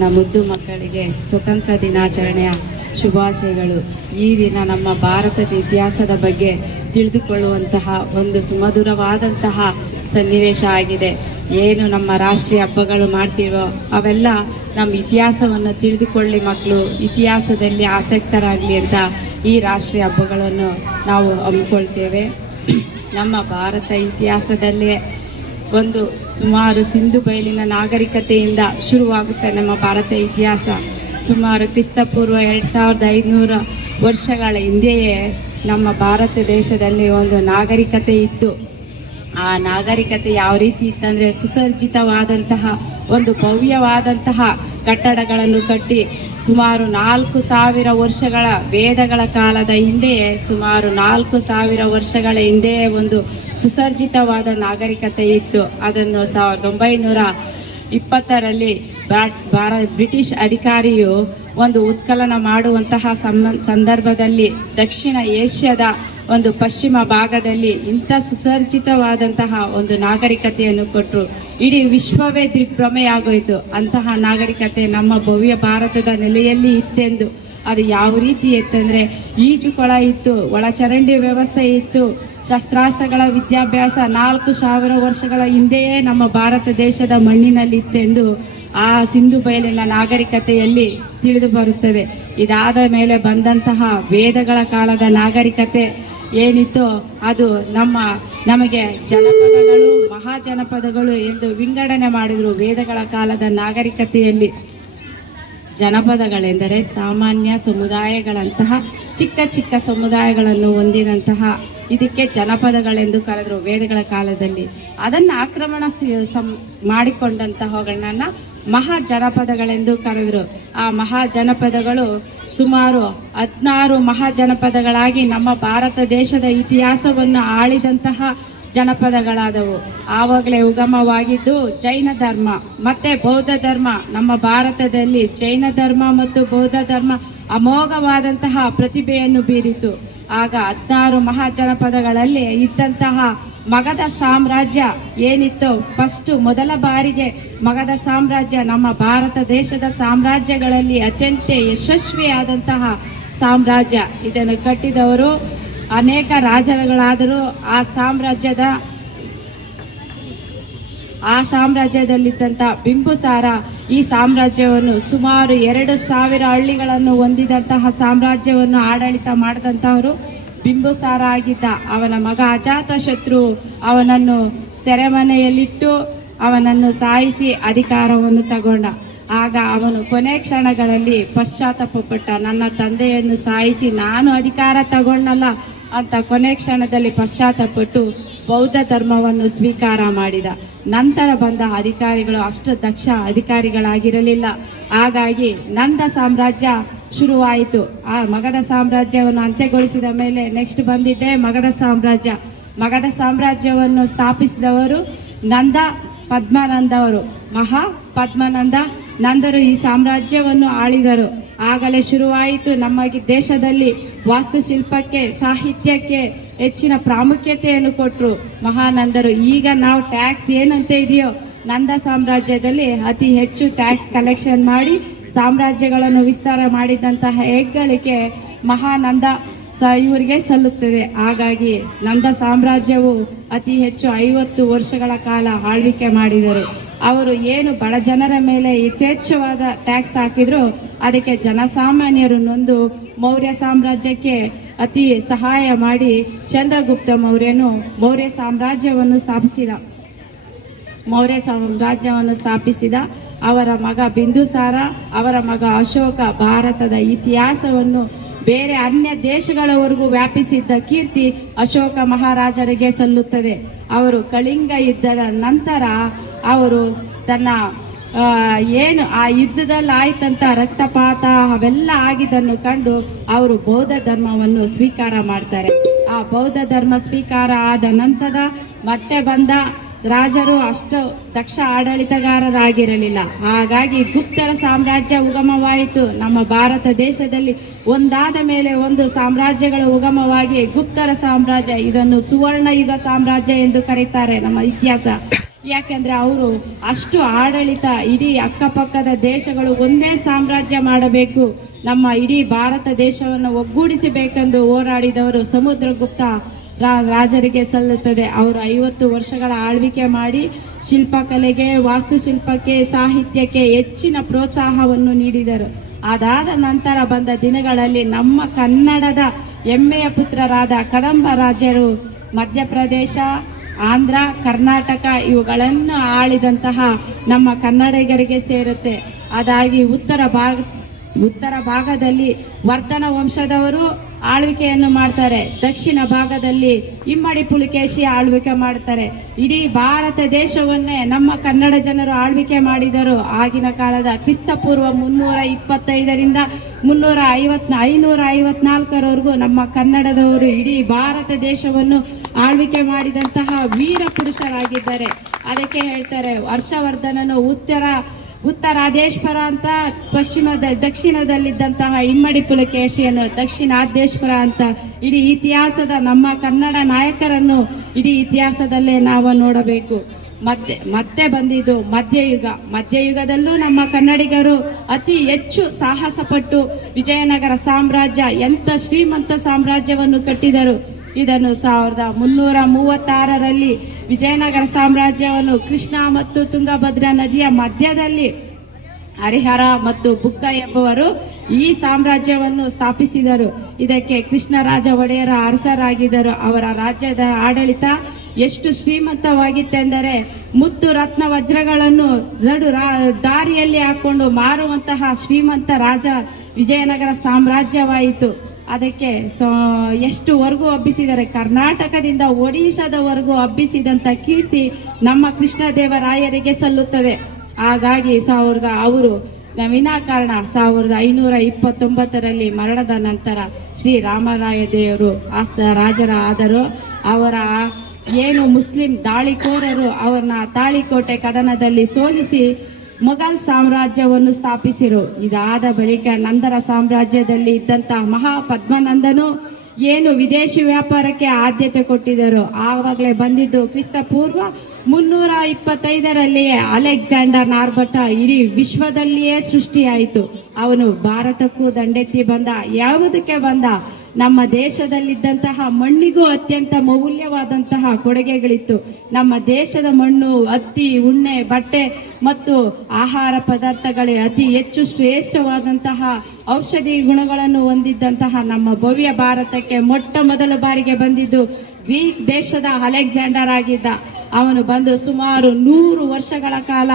ನನ್ನ ಮುದ್ದು ಮಕ್ಕಳಿಗೆ ಸ್ವತಂತ್ರ ದಿನಾಚರಣೆಯ ಶುಭಾಶಯಗಳು. ಈ ದಿನ ನಮ್ಮ ಭಾರತದ ಇತಿಹಾಸದ ಬಗ್ಗೆ ತಿಳಿದುಕೊಳ್ಳುವಂತಹ ಒಂದು ಸುಮಧುರವಾದಂತಹ ಸನ್ನಿವೇಶ ಆಗಿದೆ. ಏನು ನಮ್ಮ ರಾಷ್ಟ್ರೀಯ ಹಬ್ಬಗಳು ಮಾಡ್ತೀವೋ ಅವೆಲ್ಲ ನಮ್ಮ ಇತಿಹಾಸವನ್ನು ತಿಳಿದುಕೊಳ್ಳಿ ಮಕ್ಕಳು. ಇತಿಹಾಸದಲ್ಲಿ ಆಸಕ್ತರಾಗಲಿ ಅಂತ ಈ ರಾಷ್ಟ್ರೀಯ ಹಬ್ಬಗಳನ್ನು ನಾವು ಹಮ್ಮಿಕೊಳ್ತೇವೆ. ನಮ್ಮ ಭಾರತ ಇತಿಹಾಸದಲ್ಲೇ ಒಂದು ಸುಮಾರು ಸಿಂಧು ಬಯಲಿನ ನಾಗರಿಕತೆಯಿಂದ ಶುರುವಾಗುತ್ತೆ ನಮ್ಮ ಭಾರತ ಇತಿಹಾಸ. ಸುಮಾರು ಕ್ರಿಸ್ತಪೂರ್ವ ಎರಡು ಸಾವಿರದ ಐದುನೂರ ವರ್ಷಗಳ ಹಿಂದೆಯೇ ನಮ್ಮ ಭಾರತ ದೇಶದಲ್ಲಿ ಒಂದು ನಾಗರಿಕತೆ ಇತ್ತು. ಆ ನಾಗರಿಕತೆ ಯಾವ ರೀತಿ ಇತ್ತಂದರೆ ಸುಸರ್ಜಿತವಾದಂತಹ ಒಂದು ಭವ್ಯವಾದಂತಹ ಕಟ್ಟಡಗಳನ್ನು ಕಟ್ಟಿ ಸುಮಾರು ನಾಲ್ಕು ಸಾವಿರ ವರ್ಷಗಳ ವೇದಗಳ ಕಾಲದ ಹಿಂದೆಯೇ, ಸುಮಾರು ನಾಲ್ಕು ಸಾವಿರ ವರ್ಷಗಳ ಹಿಂದೆಯೇ ಒಂದು ಸುಸರ್ಜಿತವಾದ ನಾಗರಿಕತೆ ಇತ್ತು. ಅದನ್ನು ಸಾವಿರದ ಒಂಬೈನೂರ ಇಪ್ಪತ್ತರಲ್ಲಿ ಭಾರ, ಬ್ರಿಟಿಷ್ ಅಧಿಕಾರಿಯು ಒಂದು ಉತ್ಕಲನ ಮಾಡುವಂತಹ ಸಂದರ್ಭದಲ್ಲಿ ದಕ್ಷಿಣ ಏಷ್ಯಾದ ಒಂದು ಪಶ್ಚಿಮ ಭಾಗದಲ್ಲಿ ಇಂಥ ಸುಸರ್ಜಿತವಾದಂತಹ ಒಂದು ನಾಗರಿಕತೆಯನ್ನು ಕೊಟ್ಟರು ಇಡೀ ವಿಶ್ವವೇ ದಿಗ್ಭ್ರಮೆಯಾಗೋಯಿತು. ಅಂತಹ ನಾಗರಿಕತೆ ನಮ್ಮ ಭವ್ಯ ಭಾರತದ ನೆಲೆಯಲ್ಲಿ ಇತ್ತೆಂದು. ಅದು ಯಾವ ರೀತಿ ಇತ್ತಂದರೆ ಈಜುಕೊಳ ಇತ್ತು, ಒಳಚರಂಡಿ ವ್ಯವಸ್ಥೆ ಇತ್ತು, ಶಸ್ತ್ರಾಸ್ತ್ರಗಳ ವಿದ್ಯಾಭ್ಯಾಸ ನಾಲ್ಕು ಸಾವಿರ ವರ್ಷಗಳ ಹಿಂದೆಯೇ ನಮ್ಮ ಭಾರತ ದೇಶದ ಮಣ್ಣಿನಲ್ಲಿ ಇತ್ತೆಂದು ಆ ಸಿಂಧು ಬಯಲಿನ ನಾಗರಿಕತೆಯಲ್ಲಿ ತಿಳಿದು ಬರುತ್ತದೆ. ಇದಾದ ಮೇಲೆ ಬಂದಂತಹ ವೇದಗಳ ಕಾಲದ ನಾಗರಿಕತೆ ಏನಿತ್ತು ಅದು ನಮ್ಮ, ನಮಗೆ ಜನಪದಗಳು, ಮಹಾಜನಪದಗಳು ಎಂದು ವಿಂಗಡಣೆ ಮಾಡಿದರು ವೇದಗಳ ಕಾಲದ ನಾಗರಿಕತೆಯಲ್ಲಿ. ಜನಪದಗಳೆಂದರೆ ಸಾಮಾನ್ಯ ಸಮುದಾಯಗಳಂತಹ, ಚಿಕ್ಕ ಚಿಕ್ಕ ಸಮುದಾಯಗಳನ್ನು ಹೊಂದಿದಂತಹ ಇದಕ್ಕೆ ಜನಪದಗಳೆಂದು ಕರೆದರು ವೇದಗಳ ಕಾಲದಲ್ಲಿ. ಅದನ್ನು ಆಕ್ರಮಣ ಸಂ ಮಾಡಿಕೊಂಡಂತಹವುಗಳನ್ನ ಮಹಾ ಜನಪದಗಳೆಂದು ಕರೆದರು. ಆ ಮಹಾ ಜನಪದಗಳು ಸುಮಾರು ಹದಿನಾರು ಮಹಾ ಜನಪದಗಳಾಗಿ ನಮ್ಮ ಭಾರತ ದೇಶದ ಇತಿಹಾಸವನ್ನು ಆಳಿದಂತಹ ಜನಪದಗಳಾದವು. ಆವಾಗಲೇ ಉಗಮವಾಗಿದ್ದು ಜೈನ ಧರ್ಮ, ಮತ್ತೆ ಬೌದ್ಧ ಧರ್ಮ, ನಮ್ಮ ಭಾರತದಲ್ಲಿ ಜೈನ ಧರ್ಮ ಮತ್ತು ಬೌದ್ಧ ಧರ್ಮ ಅಮೋಘವಾದಂತಹ ಪ್ರತಿಭೆಯನ್ನು ಬೀರಿತು. ಆಗ ಹದಿನಾರು ಮಹಾಜನಪದಗಳಲ್ಲಿ ಇದ್ದಂತಹ ಮಗದ ಸಾಮ್ರಾಜ್ಯ ಏನಿತ್ತು ಫಸ್ಟ್ ಮೊದಲ ಬಾರಿಗೆ ಮಗಧ ಸಾಮ್ರಾಜ್ಯ ನಮ್ಮ ಭಾರತ ದೇಶದ ಸಾಮ್ರಾಜ್ಯಗಳಲ್ಲಿ ಅತ್ಯಂತ ಯಶಸ್ವಿಯಾದಂತಹ ಸಾಮ್ರಾಜ್ಯ ಇದನ್ನು ಕಟ್ಟಿದವರು ಅನೇಕ ರಾಜರುಗಳಾದರೂ ಆ ಸಾಮ್ರಾಜ್ಯದ ಆ ಸಾಮ್ರಾಜ್ಯದಲ್ಲಿದ್ದಂಥ ಬಿಂಬುಸಾರ ಈ ಸಾಮ್ರಾಜ್ಯವನ್ನು ಸುಮಾರು ಎರಡು ಸಾವಿರ ಹಳ್ಳಿಗಳನ್ನು ಹೊಂದಿದಂತಹ ಸಾಮ್ರಾಜ್ಯವನ್ನು ಆಡಳಿತ ಮಾಡಿದಂಥವರು ಬಿಂಬುಸಾರ ಆಗಿದ್ದ. ಅವನ ಮಗ ಅಜಾತ ಶತ್ರು ಅವನನ್ನು ಸೆರೆಮನೆಯಲ್ಲಿಟ್ಟು ಅವನನ್ನು ಸಾಯಿಸಿ ಅಧಿಕಾರವನ್ನು ತಗೊಂಡ. ಆಗ ಅವನು ಕೊನೆ ಕ್ಷಣಗಳಲ್ಲಿ ಪಶ್ಚಾತ್ತಾಪಪಟ್ಟ. ನನ್ನ ತಂದೆಯನ್ನು ಸಾಯಿಸಿ ನಾನು ಅಧಿಕಾರ ತಗೊಂಡಲ್ಲ ಅಂತ ಕೊನೆ ಕ್ಷಣದಲ್ಲಿ ಪಶ್ಚಾತ್ತಾಪಟ್ಟು ಬೌದ್ಧ ಧರ್ಮವನ್ನು ಸ್ವೀಕಾರ ಮಾಡಿದ. ನಂತರ ಬಂದ ಅಧಿಕಾರಿಗಳು ಅಷ್ಟು ದಕ್ಷ ಅಧಿಕಾರಿಗಳಾಗಿರಲಿಲ್ಲ. ಹಾಗಾಗಿ ನಂದ ಸಾಮ್ರಾಜ್ಯ ಶುರುವಾಯಿತು. ಆ ಮಗದ ಸಾಮ್ರಾಜ್ಯವನ್ನು ಅಂತ್ಯಗೊಳಿಸಿದ ಮೇಲೆ ನೆಕ್ಸ್ಟ್ ಬಂದಿದ್ದೆ ಮಗದ ಸಾಮ್ರಾಜ್ಯ. ಮಗದ ಸಾಮ್ರಾಜ್ಯವನ್ನು ಸ್ಥಾಪಿಸಿದವರು ನಂದ ಪದ್ಮಾನಂದವರು ಮಹಾ ಪದ್ಮಾನಂದ ನಂದರು ಈ ಸಾಮ್ರಾಜ್ಯವನ್ನು ಆಳಿದರು. ಆಗಲೇ ಶುರುವಾಯಿತು ನಮ್ಮ ದೇಶದಲ್ಲಿ ವಾಸ್ತುಶಿಲ್ಪಕ್ಕೆ, ಸಾಹಿತ್ಯಕ್ಕೆ ಹೆಚ್ಚಿನ ಪ್ರಾಮುಖ್ಯತೆಯನ್ನು ಕೊಟ್ಟರು ಮಹಾನಂದರು, ಈಗ ನಾವು ಟ್ಯಾಕ್ಸ್ ಏನಂತ ಇದೆಯೋ, ನಂದ ಸಾಮ್ರಾಜ್ಯದಲ್ಲಿ ಅತಿ ಹೆಚ್ಚು ಟ್ಯಾಕ್ಸ್ ಕಲೆಕ್ಷನ್ ಮಾಡಿ ಸಾಮ್ರಾಜ್ಯಗಳನ್ನು ವಿಸ್ತಾರ ಮಾಡಿದಂತಹ ಹೆಗ್ಗಳಿಕೆ ಮಹಾನಂದ ಸ ಇವರಿಗೆ ಸಲ್ಲುತ್ತದೆ. ಹಾಗಾಗಿ ನಂದ ಸಾಮ್ರಾಜ್ಯವು ಅತಿ ಹೆಚ್ಚು ಐವತ್ತು ವರ್ಷಗಳ ಕಾಲ ಆಳ್ವಿಕೆ ಮಾಡಿದರು. ಅವರು ಏನು ಬಡ ಜನರ ಮೇಲೆ ಯಥೇಚ್ಛವಾದ ಟ್ಯಾಕ್ಸ್ ಹಾಕಿದ್ರು, ಅದಕ್ಕೆ ಜನಸಾಮಾನ್ಯರು ನೊಂದು ಮೌರ್ಯ ಸಾಮ್ರಾಜ್ಯಕ್ಕೆ ಅತಿ ಸಹಾಯ ಮಾಡಿ ಚಂದ್ರಗುಪ್ತ ಮೌರ್ಯನು ಮೌರ್ಯ ಸಾಮ್ರಾಜ್ಯವನ್ನು ಸ್ಥಾಪಿಸಿದ. ಮೌರ್ಯ ಸಾಮ್ರಾಜ್ಯವನ್ನು ಸ್ಥಾಪಿಸಿದ ಅವರ ಮಗ ಬಿಂದುಸಾರ, ಅವರ ಮಗ ಅಶೋಕ ಭಾರತದ ಇತಿಹಾಸವನ್ನು ಬೇರೆ ಅನ್ಯ ದೇಶಗಳವರೆಗೂ ವ್ಯಾಪಿಸಿದ್ದ ಕೀರ್ತಿ ಅಶೋಕ ಮಹಾರಾಜರಿಗೆ ಸಲ್ಲುತ್ತದೆ. ಅವರು ಕಳಿಂಗ ಯುದ್ಧದ ನಂತರ ಅವರು ತನ್ನ ಏನು ಆ ಯುದ್ಧದಲ್ಲಿ ಆಯ್ತಂತ ರಕ್ತಪಾತ ಅವೆಲ್ಲ ಆಗಿದ್ದನ್ನು ಕಂಡು ಅವರು ಬೌದ್ಧ ಧರ್ಮವನ್ನು ಸ್ವೀಕಾರ ಮಾಡ್ತಾರೆ. ಆ ಬೌದ್ಧ ಧರ್ಮ ಸ್ವೀಕಾರ ಆದ ನಂತರ ಮತ್ತೆ ಬಂದ ರಾಜರು ಅಷ್ಟು ದಕ್ಷ ಆಡಳಿತಗಾರರಾಗಿರಲಿಲ್ಲ. ಹಾಗಾಗಿ ಗುಪ್ತರ ಸಾಮ್ರಾಜ್ಯ ಉಗಮವಾಯಿತು. ನಮ್ಮ ಭಾರತ ದೇಶದಲ್ಲಿ ಒಂದಾದ ಮೇಲೆ ಒಂದು ಸಾಮ್ರಾಜ್ಯಗಳ ಉಗಮವಾಗಿ ಗುಪ್ತರ ಸಾಮ್ರಾಜ್ಯ ಇದನ್ನು ಸುವರ್ಣ ಯುಗ ಸಾಮ್ರಾಜ್ಯ ಎಂದು ಕರೀತಾರೆ ನಮ್ಮ ಇತಿಹಾಸ. ಯಾಕೆಂದ್ರೆ ಅವರು ಅಷ್ಟು ಆಡಳಿತ ಇಡೀ ಅಕ್ಕಪಕ್ಕದ ದೇಶಗಳು ಒಂದೇ ಸಾಮ್ರಾಜ್ಯ ಮಾಡಬೇಕು. ನಮ್ಮ ಇಡೀ ಭಾರತ ದೇಶವನ್ನು ಒಗ್ಗೂಡಿಸಬೇಕೆಂದು ಹೋರಾಡಿದವರು ಸಮುದ್ರಗುಪ್ತ ರಾಜರಿಗೆ ಸಲ್ಲುತ್ತದೆ. ಅವರು ಐವತ್ತು ವರ್ಷಗಳ ಆಳ್ವಿಕೆ ಮಾಡಿ ಶಿಲ್ಪಕಲೆಗೆ, ವಾಸ್ತುಶಿಲ್ಪಕ್ಕೆ, ಸಾಹಿತ್ಯಕ್ಕೆ ಹೆಚ್ಚಿನ ಪ್ರೋತ್ಸಾಹವನ್ನು ನೀಡಿದರು. ಅದಾದ ನಂತರ ಬಂದ ದಿನಗಳಲ್ಲಿ ನಮ್ಮ ಕನ್ನಡದ ಹೆಮ್ಮೆಯ ಪುತ್ರರಾದ ಕದಂಬ ರಾಜರು ಮಧ್ಯಪ್ರದೇಶ ಆಂಧ್ರ, ಕರ್ನಾಟಕ ಇವುಗಳನ್ನು ಆಳಿದಂತಹ ನಮ್ಮ ಕನ್ನಡಿಗರಿಗೆ ಸೇರುತ್ತೆ. ಅದಾಗಿ ಉತ್ತರ ಭಾಗ, ಉತ್ತರ ಭಾಗದಲ್ಲಿ ವರ್ಧನ ವಂಶದವರು ಆಳ್ವಿಕೆಯನ್ನು ಮಾಡ್ತಾರೆ. ದಕ್ಷಿಣ ಭಾಗದಲ್ಲಿ ಇಮ್ಮಡಿ ಪುಲಿಕೇಶಿ ಆಳ್ವಿಕೆ ಮಾಡ್ತಾರೆ. ಇಡೀ ಭಾರತ ದೇಶವನ್ನೇ ನಮ್ಮ ಕನ್ನಡ ಜನರು ಆಳ್ವಿಕೆ ಮಾಡಿದರು. ಆಗಿನ ಕಾಲದ ಕ್ರಿಸ್ತಪೂರ್ವ ಮುನ್ನೂರ ಇಪ್ಪತ್ತೈದರಿಂದ ಮುನ್ನೂರ ಐವತ್ ಐನೂರ ಐವತ್ನಾಲ್ಕರವರೆಗೂ ನಮ್ಮ ಕನ್ನಡದವರು ಇಡೀ ಭಾರತ ದೇಶವನ್ನು ಆಳ್ವಿಕೆ ಮಾಡಿದಂತಹ ವೀರ ಪುರುಷರಾಗಿದ್ದಾರೆ. ಅದಕ್ಕೆ ಹೇಳ್ತಾರೆ ಹರ್ಷವರ್ಧನನು ಉತ್ತರ, ಉತ್ತರಾದೇಶ್ವರ ಅಂತ ಪಶ್ಚಿಮದ ದಕ್ಷಿಣದಲ್ಲಿದ್ದಂತಹ ಇಮ್ಮಡಿ ಪುಲಕೇಶಿಯನ್ನು ದಕ್ಷಿಣಾದೇಶ್ವರ ಅಂತ ಇಡೀ ಇತಿಹಾಸದ ನಮ್ಮ ಕನ್ನಡ ನಾಯಕರನ್ನು ಇಡೀ ಇತಿಹಾಸದಲ್ಲೇ ನಾವು ನೋಡಬೇಕು. ಮತ್ತೆ ಮತ್ತೆ ಬಂದಿದ್ದು ಮಧ್ಯಯುಗ. ಮಧ್ಯಯುಗದಲ್ಲೂ ನಮ್ಮ ಕನ್ನಡಿಗರು ಅತಿ ಹೆಚ್ಚು ಸಾಹಸಪಟ್ಟು ವಿಜಯನಗರ ಸಾಮ್ರಾಜ್ಯ, ಎಂಥ ಶ್ರೀಮಂತ ಸಾಮ್ರಾಜ್ಯವನ್ನು ಕಟ್ಟಿದರು. ಇದನ್ನು ಸಾವಿರದ ಮುನ್ನೂರ ಮೂವತ್ತಾರರಲ್ಲಿ ವಿಜಯನಗರ ಸಾಮ್ರಾಜ್ಯವನ್ನು ಕೃಷ್ಣ ಮತ್ತು ತುಂಗಭದ್ರಾ ನದಿಯ ಮಧ್ಯದಲ್ಲಿ ಹರಿಹರ ಮತ್ತು ಬುಕ್ಕ ಎಂಬುವರು ಈ ಸಾಮ್ರಾಜ್ಯವನ್ನು ಸ್ಥಾಪಿಸಿದರು. ಇದಕ್ಕೆ ಕೃಷ್ಣರಾಜ ಒಡೆಯರ ಅರಸರಾಗಿದ್ದರು. ಅವರ ರಾಜ್ಯದ ಆಡಳಿತ ಎಷ್ಟು ಶ್ರೀಮಂತವಾಗಿತ್ತೆಂದರೆ ಮುತ್ತು ರತ್ನ ವಜ್ರಗಳನ್ನು ನಡು ದಾರಿಯಲ್ಲಿ ಹಾಕೊಂಡು ಮಾರುವಂತಹ ಶ್ರೀಮಂತ ರಾಜ ವಿಜಯನಗರ ಸಾಮ್ರಾಜ್ಯವಾಯಿತು. ಅದಕ್ಕೆ ಸ- ಎಷ್ಟುವರೆಗೂ ಹಬ್ಬಿಸಿದ್ದಾರೆ? ಕರ್ನಾಟಕದಿಂದ ಒಡಿಶಾದವರೆಗೂ ಹಬ್ಬಿಸಿದಂತ ಕೀರ್ತಿ ನಮ್ಮ ಕೃಷ್ಣದೇವರಾಯರಿಗೆ ಸಲ್ಲುತ್ತದೆ. ಹಾಗಾಗಿ ಸಾವಿರದ, ಅವರು ವಿನಾಕಾರಣ ಸಾವಿರದ ಐನೂರ ಇಪ್ಪತ್ತೊಂಬತ್ತರಲ್ಲಿ ಮರಣದ ನಂತರ ಶ್ರೀ ರಾಮರಾಯ ದೇವರು ಆಸ್ತ, ರಾಜರ ಆದರು. ಅವರ ಏನು ಮುಸ್ಲಿಂ ದಾಳಿಕೋರರು ಅವ್ರನ್ನ ತಾಳಿಕೋಟೆ ಕದನದಲ್ಲಿ ಸೋಲಿಸಿ ಮೊಘಲ್ ಸಾಮ್ರಾಜ್ಯವನ್ನು ಸ್ಥಾಪಿಸಿರು. ಇದಾದ ಬಳಿಕ ನಂದರ ಸಾಮ್ರಾಜ್ಯದಲ್ಲಿ ಇದ್ದಂತಹ ಮಹಾ ಪದ್ಮನಂದನು ಏನು ವಿದೇಶಿ ವ್ಯಾಪಾರಕ್ಕೆ ಆದ್ಯತೆ ಕೊಟ್ಟಿದ್ದರು. ಆವಾಗಲೇ ಬಂದಿದ್ದು ಕ್ರಿಸ್ತ ಪೂರ್ವ ಮುನ್ನೂರ ಇಪ್ಪತ್ತೈದರಲ್ಲಿಯೇ ಅಲೆಕ್ಸಾಂಡರ್ ನಾರ್ಭಟ ಇಡೀ ವಿಶ್ವದಲ್ಲಿಯೇ ಸೃಷ್ಟಿಯಾಯಿತು. ಅವನು ಭಾರತಕ್ಕೂ ದಂಡೆತ್ತಿ ಬಂದ. ಯಾವುದಕ್ಕೆ ಬಂದ? ನಮ್ಮ ದೇಶದಲ್ಲಿದ್ದಂತಹ ಮಣ್ಣಿಗೂ ಅತ್ಯಂತ ಮೌಲ್ಯವಾದಂತಹ ಕೊಡುಗೆಗಳಿತ್ತು. ನಮ್ಮ ದೇಶದ ಮಣ್ಣು, ಹತ್ತಿ, ಉಣ್ಣೆ, ಬಟ್ಟೆ ಮತ್ತು ಆಹಾರ ಪದಾರ್ಥಗಳೇ ಅತಿ ಹೆಚ್ಚು ಶ್ರೇಷ್ಠವಾದಂತಹ ಔಷಧಿ ಗುಣಗಳನ್ನು ಹೊಂದಿದ್ದಂತಹ ನಮ್ಮ ಭವ್ಯ ಭಾರತಕ್ಕೆ ಮೊಟ್ಟ ಮೊದಲ ಬಾರಿಗೆ ಬಂದಿದ್ದು ಗ್ರೀಕ್ ದೇಶದ ಅಲೆಕ್ಸಾಂಡರ್ ಆಗಿದ್ದ. ಅವನು ಬಂದು ಸುಮಾರು ನೂರು ವರ್ಷಗಳ ಕಾಲ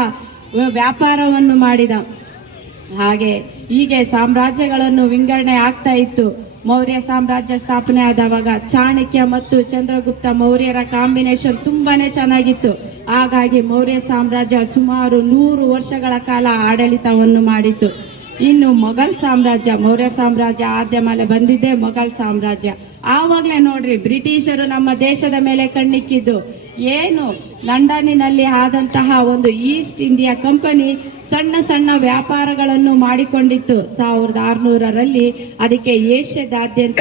ವ್ಯಾಪಾರವನ್ನು ಮಾಡಿದ. ಹಾಗೆ ಹೀಗೆ ಸಾಮ್ರಾಜ್ಯಗಳನ್ನು ವಿಂಗಡಣೆ ಆಗ್ತಾ ಇತ್ತು. ಮೌರ್ಯ ಸಾಮ್ರಾಜ್ಯ ಸ್ಥಾಪನೆ ಆದವಾಗ ಚಾಣಕ್ಯ ಮತ್ತು ಚಂದ್ರಗುಪ್ತ ಮೌರ್ಯರ ಕಾಂಬಿನೇಷನ್ ತುಂಬಾನೇ ಚೆನ್ನಾಗಿತ್ತು. ಹಾಗಾಗಿ ಮೌರ್ಯ ಸಾಮ್ರಾಜ್ಯ ಸುಮಾರು ನೂರು ವರ್ಷಗಳ ಕಾಲ ಆಡಳಿತವನ್ನು ಮಾಡಿತ್ತು. ಇನ್ನು ಮೊಘಲ್ ಸಾಮ್ರಾಜ್ಯ, ಮೌರ್ಯ ಸಾಮ್ರಾಜ್ಯ ಆದ್ಯ ಮೇಲೆ ಬಂದಿದ್ದೆ ಮೊಘಲ್ ಸಾಮ್ರಾಜ್ಯ. ಆವಾಗಲೇ ನೋಡ್ರಿ, ಬ್ರಿಟಿಷರು ನಮ್ಮ ದೇಶದ ಮೇಲೆ ಕಣ್ಣಿಕ್ಕಿದ್ದು. ಏನು ಲಂಡನ್ನಿನಲ್ಲಿ ಆದಂತಹ ಒಂದು ಈಸ್ಟ್ ಇಂಡಿಯಾ ಕಂಪನಿ ಸಣ್ಣ ಸಣ್ಣ ವ್ಯಾಪಾರಗಳನ್ನು ಮಾಡಿಕೊಂಡಿತ್ತು. ಸಾವಿರದ ಆರುನೂರರಲ್ಲಿ ಅದಕ್ಕೆ ಏಷ್ಯಾದಾದ್ಯಂತ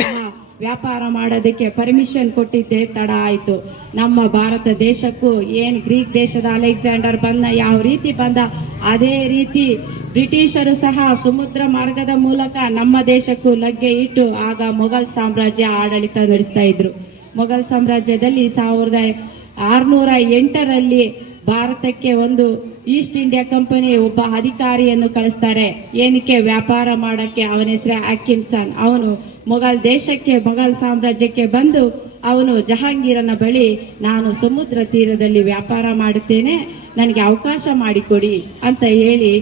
ವ್ಯಾಪಾರ ಮಾಡೋದಕ್ಕೆ ಪರ್ಮಿಷನ್ ಕೊಟ್ಟಿದ್ದೆ ತಡ ಆಯಿತು. ನಮ್ಮ ಭಾರತ ದೇಶಕ್ಕೂ ಏನು ಗ್ರೀಕ್ ದೇಶದ ಅಲೆಕ್ಸಾಂಡರ್ ಬಂದ, ಯಾವ ರೀತಿ ಬಂದ, ಅದೇ ರೀತಿ ಬ್ರಿಟಿಷರು ಸಹ ಸಮುದ್ರ ಮಾರ್ಗದ ಮೂಲಕ ನಮ್ಮ ದೇಶಕ್ಕೂ ಲಗ್ಗೆ ಇಟ್ಟು ಆಗ ಮೊಘಲ್ ಸಾಮ್ರಾಜ್ಯ ಆಡಳಿತ ನಡೆಸ್ತಾ ಇದ್ರು. ಮೊಘಲ್ ಸಾಮ್ರಾಜ್ಯದಲ್ಲಿ ಸಾವಿರದ ಆರುನೂರ ಎಂಟರಲ್ಲಿ ಭಾರತಕ್ಕೆ ಒಂದು ಈಸ್ಟ್ ಇಂಡಿಯಾ ಕಂಪನಿ ಒಬ್ಬ ಅಧಿಕಾರಿಯನ್ನು ಕಳಿಸ್ತಾರೆ. ಏನಕ್ಕೆ ವ್ಯಾಪಾರ ಮಾಡಕ್ಕೆ? ಅವನ ಹೆಸರೇ ಅಕಿಮ್ಸನ್ ಅವನು ಮೊಘಲ್ ದೇಶಕ್ಕೆ, ಮೊಘಲ್ ಸಾಮ್ರಾಜ್ಯಕ್ಕೆ ಬಂದು ಅವನು ಜಹಾಂಗೀರನ ಬಳಿ, ನಾನು ಸಮುದ್ರ ತೀರದಲ್ಲಿ ವ್ಯಾಪಾರ ಮಾಡುತ್ತೇನೆ, ನನಗೆ ಅವಕಾಶ ಮಾಡಿಕೊಡಿ ಅಂತ ಹೇಳಿ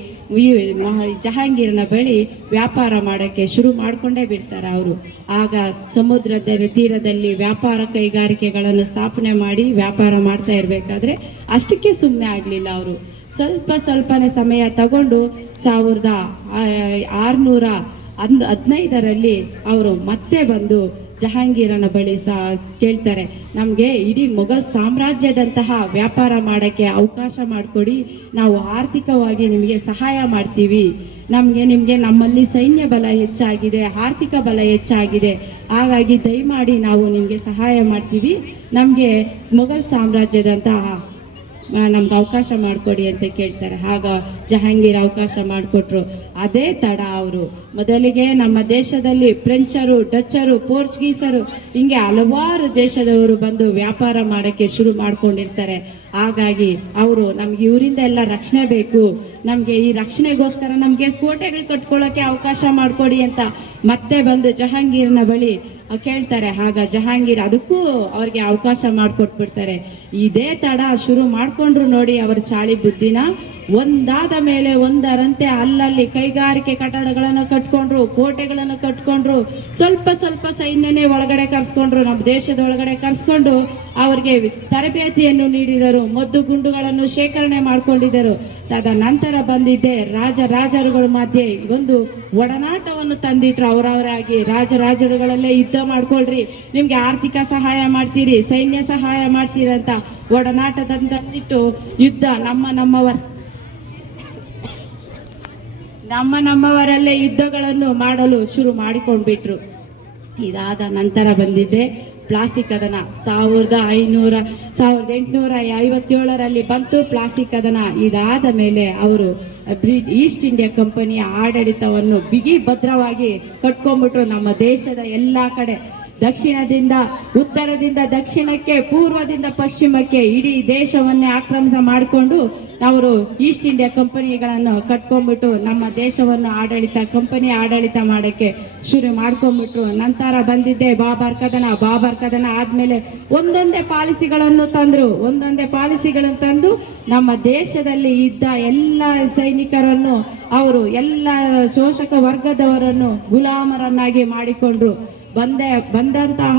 ಜಹಾಂಗೀರನ ಬಳಿ ವ್ಯಾಪಾರ ಮಾಡೋಕ್ಕೆ ಶುರು ಮಾಡಿಕೊಂಡೇ ಬಿಡ್ತಾರೆ ಅವರು. ಆಗ ಸಮುದ್ರದ ತೀರದಲ್ಲಿ ವ್ಯಾಪಾರ ಕೈಗಾರಿಕೆಗಳನ್ನು ಸ್ಥಾಪನೆ ಮಾಡಿ ವ್ಯಾಪಾರ ಮಾಡ್ತಾ ಇರಬೇಕಾದ್ರೆ ಅಷ್ಟಕ್ಕೆ ಸುಮ್ಮನೆ ಆಗಲಿಲ್ಲ ಅವರು. ಸ್ವಲ್ಪ ಸ್ವಲ್ಪನೇ ಸಮಯ ತಗೊಂಡು ಸಾವಿರದ ಆರುನೂರ ಹದ್, ಹದಿನೈದರಲ್ಲಿ ಅವರು ಮತ್ತೆ ಬಂದು ಜಹಾಂಗೀರನ ಬಳಿ ಸಹ ಕೇಳ್ತಾರೆ, ನಮಗೆ ಇಡೀ ಮೊಘಲ್ ಸಾಮ್ರಾಜ್ಯದಂತಹ ವ್ಯಾಪಾರ ಮಾಡೋಕ್ಕೆ ಅವಕಾಶ ಮಾಡಿಕೊಡಿ, ನಾವು ಆರ್ಥಿಕವಾಗಿ ನಿಮಗೆ ಸಹಾಯ ಮಾಡ್ತೀವಿ. ನಮಗೆ ನಿಮಗೆ ನಮ್ಮಲ್ಲಿ ಸೈನ್ಯ ಬಲ ಹೆಚ್ಚಾಗಿದೆ, ಆರ್ಥಿಕ ಬಲ ಹೆಚ್ಚಾಗಿದೆ. ಹಾಗಾಗಿ ದಯಮಾಡಿ ನಾವು ನಿಮಗೆ ಸಹಾಯ ಮಾಡ್ತೀವಿ. ನಮಗೆ ಮೊಘಲ್ ಸಾಮ್ರಾಜ್ಯದಂತಹ ನಮ್ಗೆ ಅವಕಾಶ ಮಾಡಿಕೊಡಿ ಅಂತ ಕೇಳ್ತಾರೆ. ಆಗ ಜಹಾಂಗೀರ್ ಅವಕಾಶ ಮಾಡಿಕೊಟ್ರು. ಅದೇ ತಡ ಅವರು. ಮೊದಲಿಗೆ ನಮ್ಮ ದೇಶದಲ್ಲಿ ಫ್ರೆಂಚರು, ಡಚ್ಚರು, ಪೋರ್ಚುಗೀಸರು, ಹಿಂಗೆ ಹಲವಾರು ದೇಶದವರು ಬಂದು ವ್ಯಾಪಾರ ಮಾಡೋಕ್ಕೆ ಶುರು ಮಾಡ್ಕೊಂಡಿರ್ತಾರೆ. ಹಾಗಾಗಿ ಅವರು ನಮ್ಗೆ ಇವರಿಂದ ಎಲ್ಲ ರಕ್ಷಣೆ ಬೇಕು. ನಮಗೆ ಈ ರಕ್ಷಣೆಗೋಸ್ಕರ ನಮಗೆ ಕೋಟೆಗಳು ಕಟ್ಕೊಳ್ಳೋಕೆ ಅವಕಾಶ ಮಾಡಿಕೊಡಿ ಅಂತ ಮತ್ತೆ ಬಂದು ಜಹಾಂಗೀರ್ನ ಬಳಿ ಕೇಳ್ತಾರೆ ಆಗ ಜಹಾಂಗೀರ್ ಅದಕ್ಕೂ ಅವ್ರಿಗೆ ಅವಕಾಶ ಮಾಡಿಕೊಟ್ಬಿಡ್ತಾರೆ. ಇದೇ ತಡ ಶುರು ಮಾಡ್ಕೊಂಡ್ರು ನೋಡಿ, ಅವರ ಚಾಳಿ ಬುದ್ಧಿನ ಒಂದಾದ ಮೇಲೆ ಒಂದರಂತೆ ಅಲ್ಲಲ್ಲಿ ಕೈಗಾರಿಕೆ ಕಟ್ಟಡಗಳನ್ನು ಕಟ್ಕೊಂಡ್ರು, ಕೋಟೆಗಳನ್ನು ಕಟ್ಕೊಂಡ್ರು, ಸ್ವಲ್ಪ ಸ್ವಲ್ಪ ಸೈನ್ಯನೇ ಒಳಗಡೆ ಕರ್ಸ್ಕೊಂಡ್ರು, ನಮ್ಮ ದೇಶದ ಒಳಗಡೆ ಕರ್ಸ್ಕೊಂಡು ಅವ್ರಿಗೆ ತರಬೇತಿಯನ್ನು ನೀಡಿದರು, ಮದ್ದು ಗುಂಡುಗಳನ್ನು ಶೇಖರಣೆ ಮಾಡ್ಕೊಂಡಿದ್ದರು. ತದನಂತರ ಬಂದಿದ್ದೆ ರಾಜ ರಾಜರುಗಳ ಮಧ್ಯೆ. ಒಂದು ಒಡನಾಟವನ್ನು ತಂದಿಟ್ರು ಅವರವರಾಗಿ ರಾಜ ರಾಜರುಗಳಲ್ಲೇ ಯುದ್ಧ ಮಾಡ್ಕೊಳ್ರಿ, ನಿಮ್ಗೆ ಆರ್ಥಿಕ ಸಹಾಯ ಮಾಡ್ತೀರಿ, ಸೈನ್ಯ ಸಹಾಯ ಮಾಡ್ತೀರಿ ಅಂತ ಒಡನಾಟದಿಂದ ತಂದಿಟ್ಟು ಯುದ್ಧ ನಮ್ಮ ನಮ್ಮವರ ನಮ್ಮ ನಮ್ಮವರಲ್ಲೇ ಯುದ್ಧಗಳನ್ನು ಮಾಡಲು ಶುರು ಮಾಡಿಕೊಂಡ್ಬಿಟ್ರು. ಇದಾದ ನಂತರ ಬಂದಿದ್ದೆ ಪ್ಲಾಸ್ಟಿಕ್ ಕದನ. ಸಾವಿರದ ಐನೂರ, ಸಾವಿರದ ಎಂಟುನೂರ ಐವತ್ತೇಳರಲ್ಲಿ ಬಂತು ಪ್ಲಾಸ್ಟಿಕ್ ಕದನ. ಇದಾದ ಮೇಲೆ ಅವರು ಈಸ್ಟ್ ಇಂಡಿಯಾ ಕಂಪನಿಯ ಆಡಳಿತವನ್ನು ಬಿಗಿ ಭದ್ರವಾಗಿ ಕಟ್ಕೊಂಡ್ಬಿಟ್ರು. ನಮ್ಮ ದೇಶದ ಎಲ್ಲ ಕಡೆ, ದಕ್ಷಿಣದಿಂದ, ಉತ್ತರದಿಂದ, ದಕ್ಷಿಣಕ್ಕೆ, ಪೂರ್ವದಿಂದ ಪಶ್ಚಿಮಕ್ಕೆ ಇಡೀ ದೇಶವನ್ನೇ ಆಕ್ರಮಣ ಮಾಡಿಕೊಂಡು ಅವರು ಈಸ್ಟ್ ಇಂಡಿಯಾ ಕಂಪನಿಗಳನ್ನು ಕಟ್ಕೊಂಡ್ಬಿಟ್ಟು ನಮ್ಮ ದೇಶವನ್ನು ಆಡಳಿತ, ಕಂಪನಿ ಆಡಳಿತ ಮಾಡೋಕ್ಕೆ ಶುರು ಮಾಡ್ಕೊಂಡ್ಬಿಟ್ರು. ನಂತರ ಬಂದಿದ್ದೆ ಬಾಬರ್ ಕದನ. ಬಾಬರ್ ಕದನ ಆದ್ಮೇಲೆ ಒಂದೊಂದೇ ಪಾಲಿಸಿಗಳನ್ನು ತಂದ್ರು. ಒಂದೊಂದೇ ಪಾಲಿಸಿಗಳನ್ನು ತಂದು ನಮ್ಮ ದೇಶದಲ್ಲಿ ಇದ್ದ ಎಲ್ಲ ಸೈನಿಕರನ್ನು, ಅವರು ಎಲ್ಲ ಶೋಷಕ ವರ್ಗದವರನ್ನು ಗುಲಾಮರನ್ನಾಗಿ ಮಾಡಿಕೊಂಡ್ರು. ಬಂದೆ, ಬಂದಂತಹ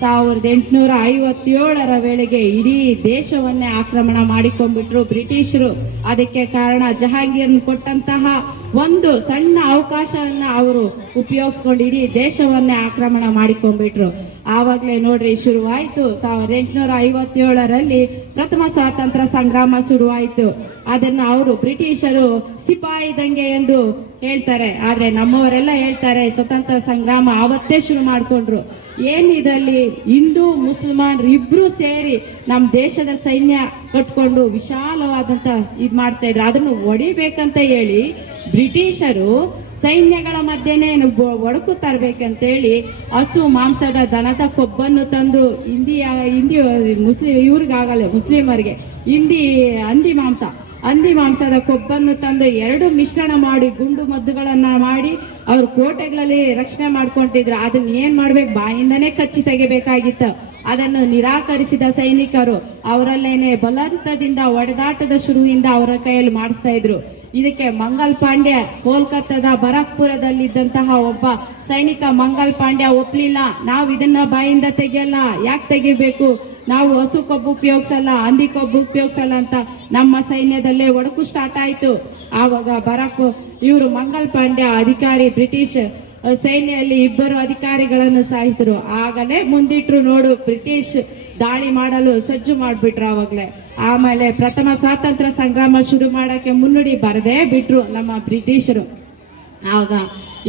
ಸಾವಿರದ ಎಂಟುನೂರ ಐವತ್ತೇಳರ ವೇಳೆಗೆ ಇಡೀ ದೇಶವನ್ನೇ ಆಕ್ರಮಣ ಮಾಡಿಕೊಂಡ್ಬಿಟ್ರು ಬ್ರಿಟಿಷರು. ಅದಕ್ಕೆ ಕಾರಣ ಜಹಾಂಗೀರ್ ಕೊಟ್ಟಂತಹ ಒಂದು ಸಣ್ಣ ಅವಕಾಶವನ್ನ ಅವರು ಉಪಯೋಗಿಸ್ಕೊಂಡು ಇಡೀ ದೇಶವನ್ನೇ ಆಕ್ರಮಣ ಮಾಡಿಕೊಂಡ್ಬಿಟ್ರು. ಆವಾಗಲೇ ನೋಡ್ರಿ, ಶುರುವಾಯಿತು. ಸಾವಿರದ ಎಂಟುನೂರ ಐವತ್ತೇಳರಲ್ಲಿ ಪ್ರಥಮ ಸ್ವಾತಂತ್ರ್ಯ ಸಂಗ್ರಾಮ ಶುರುವಾಯಿತು. ಅದನ್ನು ಅವರು ಬ್ರಿಟಿಷರು ಸಿಪಾಯಿ ದಂಗೆ ಎಂದು ಹೇಳ್ತಾರೆ. ಆದ್ರೆ ನಮ್ಮವರೆಲ್ಲ ಹೇಳ್ತಾರೆ ಸ್ವತಂತ್ರ ಸಂಗ್ರಾಮ ಆವತ್ತೇ ಶುರು ಮಾಡ್ಕೊಂಡ್ರು. ಏನ್ ಇದರಲ್ಲಿ ಹಿಂದೂ ಮುಸಲ್ಮಾನ್ ಇಬ್ರು ಸೇರಿ ನಮ್ಮ ದೇಶದ ಸೈನ್ಯ ಕಟ್ಕೊಂಡು ವಿಶಾಲವಾದಂತ ಇದು ಮಾಡ್ತಾ ಇದ್ರು. ಅದನ್ನು ಹೊಡಿಬೇಕಂತ ಹೇಳಿ ಬ್ರಿಟಿಷರು ಸೈನ್ಯಗಳ ಮಧ್ಯೆನೇ ಒಡಕು ತರಬೇಕಂತೇಳಿ ಹಸು ಮಾಂಸದ ದನದ ಕೊಬ್ಬನ್ನು ತಂದು ಹಿಂದಿ ಹಿಂದಿ ಮುಸ್ಲಿಂ, ಇವ್ರಿಗಾಗಲ್ಲ, ಮುಸ್ಲಿಮರಿಗೆ ಹಿಂದಿ, ಹಂದಿ ಮಾಂಸ, ಹಂದಿ ಮಾಂಸದ ಕೊಬ್ಬನ್ನು ತಂದು ಎರಡು ಮಿಶ್ರಣ ಮಾಡಿ, ಗುಂಡು ಮದ್ದುಗಳನ್ನು ಮಾಡಿ ಅವ್ರ ಕೋಟೆಗಳಲ್ಲಿ ರಕ್ಷಣೆ ಮಾಡ್ಕೊಂಡಿದ್ರು ಅದನ್ನ ಏನ್ ಮಾಡ್ಬೇಕು? ಬಾಯಿಂದನೇ ಕಚ್ಚಿ ತೆಗಿಬೇಕಾಗಿತ್ತು. ಅದನ್ನು ನಿರಾಕರಿಸಿದ ಸೈನಿಕರು ಅವರಲ್ಲೇನೆ ಬಲವಂತದಿಂದ ಒಡೆದಾಟದ ಶುರುವಿಂದ ಅವರ ಕೈಯಲ್ಲಿ ಮಾಡಿಸ್ತಾ ಇದ್ರು. ಇದಕ್ಕೆ ಮಂಗಲ್ ಪಾಂಡ್ಯ ಕೋಲ್ಕತ್ತಾದ ಬರಕ್ಪುರದಲ್ಲಿದ್ದಂತಹ ಒಬ್ಬ ಸೈನಿಕ ಮಂಗಲ್ ಪಾಂಡ್ಯ ಒಪ್ಲಿಲ್ಲ. ನಾವು ಇದನ್ನ ಬಾಯಿಂದ ತೆಗಿಯಲ್ಲ. ಯಾಕೆ ತೆಗಿಬೇಕು? ನಾವು ಹಸು ಕೊಬ್ಬು ಉಪಯೋಗಿಸಲ್ಲ, ಹಂದಿ ಕೊಬ್ಬು ಉಪಯೋಗಿಸಲ್ಲ ಅಂತ ನಮ್ಮ ಸೈನ್ಯದಲ್ಲೇ ಒಡಕು ಸ್ಟಾರ್ಟ್ ಆಯಿತು. ಆವಾಗ ಬರಕು ಇವರು ಮಂಗಲ್ ಪಾಂಡ್ಯ ಅಧಿಕಾರಿ, ಬ್ರಿಟಿಷ್ ಸೈನ್ಯಲ್ಲಿ ಇಬ್ಬರು ಅಧಿಕಾರಿಗಳನ್ನು ಸಾಯಿಸಿದ್ರು. ಆಗಲೇ ಮುಂದಿಟ್ರು ನೋಡು, ಬ್ರಿಟಿಷ್ ದಾಳಿ ಮಾಡಲು ಸಜ್ಜು ಮಾಡಿಬಿಟ್ರು ಆವಾಗಲೇ. ಆಮೇಲೆ ಪ್ರಥಮ ಸ್ವಾತಂತ್ರ್ಯ ಸಂಗ್ರಾಮ ಶುರು ಮಾಡೋಕ್ಕೆ ಮುನ್ನುಡಿ ಬರದೇ ಬಿಟ್ರು ನಮ್ಮ ಬ್ರಿಟಿಷರು. ಆಗ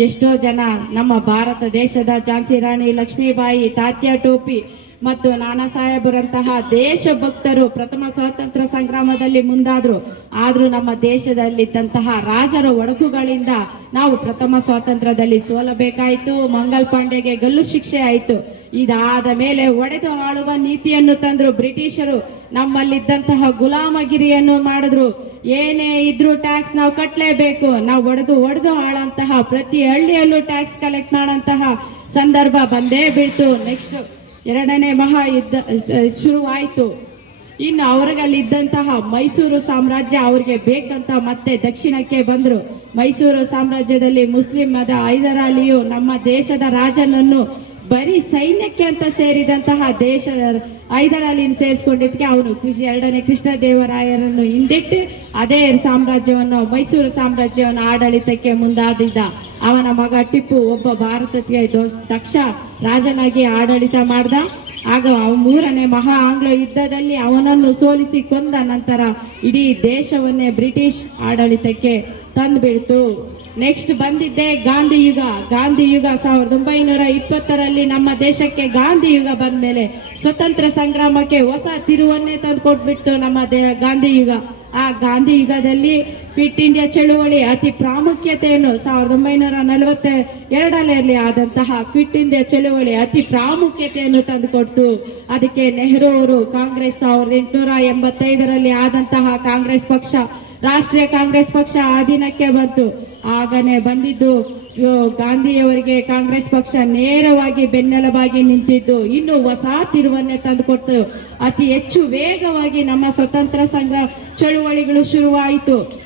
ಎಷ್ಟೋ ಜನ ನಮ್ಮ ಭಾರತ ದೇಶದ ಝಾನ್ಸಿ ರಾಣಿ ಲಕ್ಷ್ಮೀಬಾಯಿ, ತಾತ್ಯ ಟೋಪಿ ಮತ್ತು ನಾನಾ ಸಾಹೇಬರಂತಹ ದೇಶಭಕ್ತರು ಪ್ರಥಮ ಸ್ವಾತಂತ್ರ್ಯ ಸಂಗ್ರಾಮದಲ್ಲಿ ಮುಂದಾದ್ರು. ಆದ್ರೂ ನಮ್ಮ ದೇಶದಲ್ಲಿದ್ದಂತಹ ರಾಜರ ಒಡಕುಗಳಿಂದ ನಾವು ಪ್ರಥಮ ಸ್ವಾತಂತ್ರ್ಯದಲ್ಲಿ ಸೋಲಬೇಕಾಯಿತು. ಮಂಗಲ್ ಪಾಂಡೆಗೆ ಗಲ್ಲು ಶಿಕ್ಷೆ ಆಯಿತು. ಇದಾದ ಮೇಲೆ ಒಡೆದು ಆಳುವ ನೀತಿಯನ್ನು ತಂದ್ರು ಬ್ರಿಟಿಷರು. ನಮ್ಮಲ್ಲಿದ್ದಂತಹ ಗುಲಾಮಗಿರಿಯನ್ನು ಮಾಡಿದ್ರು. ಏನೇ ಇದ್ರೂ ಟ್ಯಾಕ್ಸ್ ನಾವು ಕಟ್ಟಲೇಬೇಕು ನಾವು ಒಡೆದು ಒಡೆದು ಆಳಂತಹ ಪ್ರತಿ ಹಳ್ಳಿಯಲ್ಲೂ ಟ್ಯಾಕ್ಸ್ ಕಲೆಕ್ಟ್ ಮಾಡಂತಹ ಸಂದರ್ಭ ಬಂದೇ ಬೀಳ್ತು. ನೆಕ್ಸ್ಟ್ ಎರಡನೇ ಮಹಾ ಯುದ್ಧ ಶುರುವಾಯಿತು. ಇನ್ನು ಅವರಿಗಲ್ಲಿದ್ದಂತಹ ಮೈಸೂರು ಸಾಮ್ರಾಜ್ಯ ಅವ್ರಿಗೆ ಬೇಕಂತ ಮತ್ತೆ ದಕ್ಷಿಣಕ್ಕೆ ಬಂದ್ರು. ಮೈಸೂರು ಸಾಮ್ರಾಜ್ಯದಲ್ಲಿ ಮುಸ್ಲಿಂ ಮದ ಐದರಾಲಿಯು ನಮ್ಮ ದೇಶದ ರಾಜನನ್ನು ಬರೀ ಸೈನ್ಯಕ್ಕೆ ಅಂತ ಸೇರಿದಂತಹ ದೇಶ ಹೈದರಾಲಿನ ಸೇರಿಸ್ಕೊಂಡಿದ್ದಕ್ಕೆ ಅವನು ಕೃಷಿ, ಎರಡನೇ ಕೃಷ್ಣ ದೇವರಾಯರನ್ನು ಹಿಂದಿಟ್ಟು ಅದೇ ಸಾಮ್ರಾಜ್ಯವನ್ನು, ಮೈಸೂರು ಸಾಮ್ರಾಜ್ಯವನ್ನು ಆಡಳಿತಕ್ಕೆ ಮುಂದಾದಿದ್ದ ಅವನ ಮಗ ಟಿಪ್ಪು ಒಬ್ಬ ಭಾರತಕ್ಕೆ ದಕ್ಷ ರಾಜನಾಗಿ ಆಡಳಿತ ಮಾಡ್ದ. ಆಗ ಮೂರನೇ ಮಹಾ ಆಂಗ್ಲ ಯುದ್ಧದಲ್ಲಿ ಅವನನ್ನು ಸೋಲಿಸಿ ಕೊಂದ ನಂತರ ಇಡೀ ದೇಶವನ್ನೇ ಬ್ರಿಟಿಷ್ ಆಡಳಿತಕ್ಕೆ ತಂದುಬಿಡ್ತು. ನೆಕ್ಸ್ಟ್ ಬಂದಿದ್ದೆ ಗಾಂಧಿ ಯುಗ. ಗಾಂಧಿ ಯುಗ ಸಾವಿರದ ಒಂಬೈನೂರ ಇಪ್ಪತ್ತರಲ್ಲಿ ನಮ್ಮ ದೇಶಕ್ಕೆ ಗಾಂಧಿ ಯುಗ ಬಂದ ಮೇಲೆ ಸ್ವತಂತ್ರ ಸಂಗ್ರಾಮಕ್ಕೆ ಹೊಸ ತಿರುವನ್ನೇ ತಂದು ಕೊಟ್ಬಿಟ್ಟು ನಮ್ಮ ದೇ, ಗಾಂಧಿ ಯುಗ. ಆ ಗಾಂಧಿ ಯುಗದಲ್ಲಿ ಕ್ವಿಟ್ ಇಂಡಿಯಾ ಚಳುವಳಿ ಅತಿ ಪ್ರಾಮುಖ್ಯತೆಯನ್ನು ಸಾವಿರದ ಒಂಬೈನೂರ ನಲವತ್ತ ಎರಡರಲ್ಲಿ ಆದಂತಹ ಕ್ವಿಟ್ ಇಂಡಿಯಾ ಚಳುವಳಿ ಅತಿ ಪ್ರಾಮುಖ್ಯತೆಯನ್ನು ತಂದುಕೊಟ್ಟು ಅದಕ್ಕೆ ನೆಹರು ಅವರು ಕಾಂಗ್ರೆಸ್ ಸಾವಿರದ ಎಂಟುನೂರ ಎಂಬತ್ತೈದರಲ್ಲಿ ಆದಂತಹ ಕಾಂಗ್ರೆಸ್ ಪಕ್ಷ, ರಾಷ್ಟ್ರೀಯ ಕಾಂಗ್ರೆಸ್ ಪಕ್ಷ ಅಧೀನಕ್ಕೆ ಬಂತು. ಆಗನೇ ಬಂದಿದ್ದು ಗಾಂಧಿಯವರಿಗೆ ಕಾಂಗ್ರೆಸ್ ಪಕ್ಷ ನೇರವಾಗಿ ಬೆನ್ನೆಲುಬಾಗಿ ನಿಂತಿದ್ದು. ಇನ್ನು ಹೊಸ ತಿರುವನ್ನೇ ತಂದುಕೊಟ್ಟು ಅತಿ ಹೆಚ್ಚು ವೇಗವಾಗಿ ನಮ್ಮ ಸ್ವತಂತ್ರ ಸಂಘ ಚಳುವಳಿಗಳು ಶುರುವಾಯಿತು.